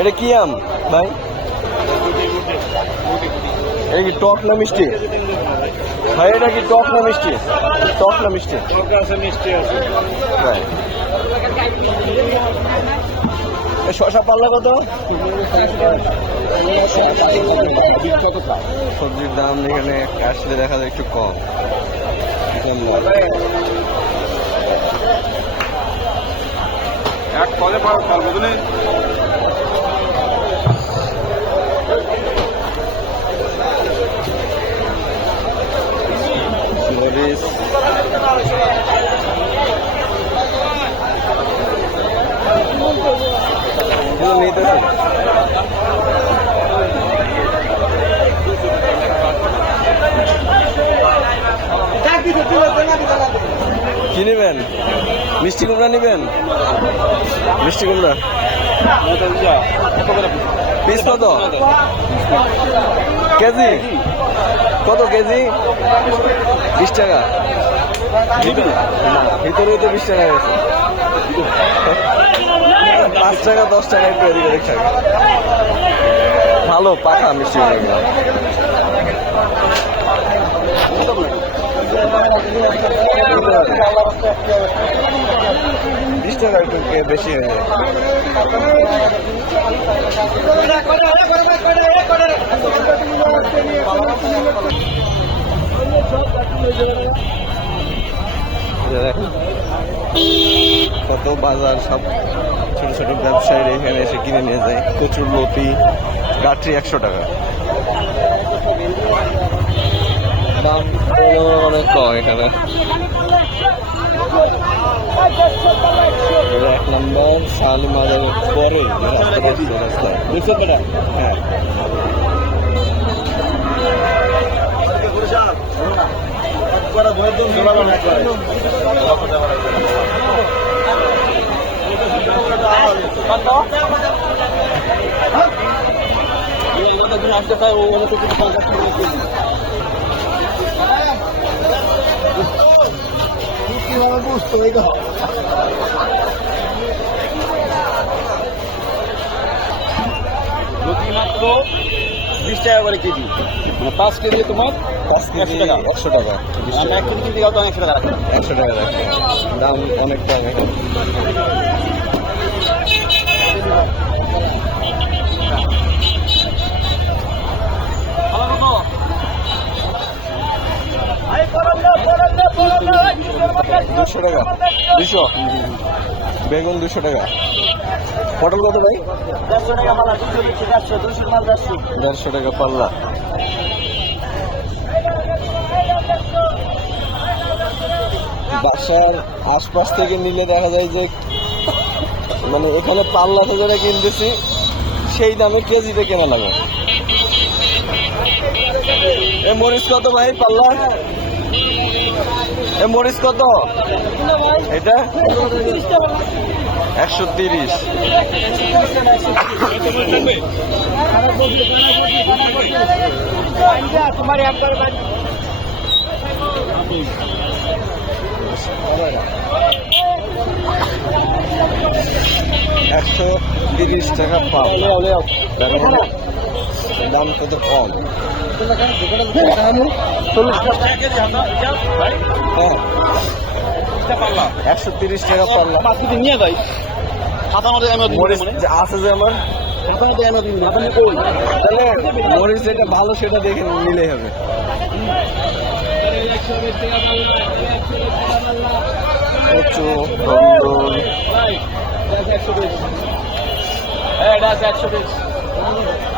এটা কি আম ভাই? এটা কি টক না মিষ্টি ভাই? এটা কি টক না মিষ্টি? টক না মিষ্টি? শশা পাল্লা কত? সবজির দাম এখানে আসলে দেখা যায় একটু কম। কি নেবেন? মিষ্টি কুমড়া নেবেন? মিষ্টি কুমড়া পিস কত কেজি? কত কেজি? 20 টাকা। ভিতরে তো 20 টাকা গেছে। 5 টাকা 10 টাকা একটু এদিক ওদিক থাকে। ভালো পাকা মিষ্টি কুমড়া। 20 টাকা একটু বেশি হয়ে যায়। কত বাজার, সব ছোট ছোট ব্যবসায়ীরা এখানে এসে কিনে নিয়ে যায়। কচুর লতি গাঠি 100 টাকা। দাম অনেক কম এখানে। 1 নম্বর শালি মাজারের পরে রাস্তায় 200 টাকা। হ্যাঁ মাত্র 20 টাকা করে কেজি। 5 কেজি তোমার 5 কেজি 100 টাকা। 1 কেজি কিনতে গেলে তো 100 টাকা রাখবে। 100 টাকা রাখবে। দাম অনেক কম এখন। দুশো টাকা। 200 বেগুন 200 টাকা। পটল কত ভাই? 150 টাকা পাল্লা। 150 টাকা পাল্লা। বাসার আশপাশ থেকে নিলে দেখা যায় যে মানে এখানে পাল্লাতে যারা কিনতেছি সেই দামে কেজিতে কেনা লাগে। এ মরিচ কত ভাই পাল্লা? এ মরিচ কত এটা? 130। তোমার 130 টাকা পাও। দাম কত কম। হ্যাঁ 130 টাকা পাল্লা। নিয়ে যাই মরিচ আছে যে আমার, তাহলে মরিচ যেটা ভালো সেটা দেখে নিলেই হবে। হ্যাঁ 120।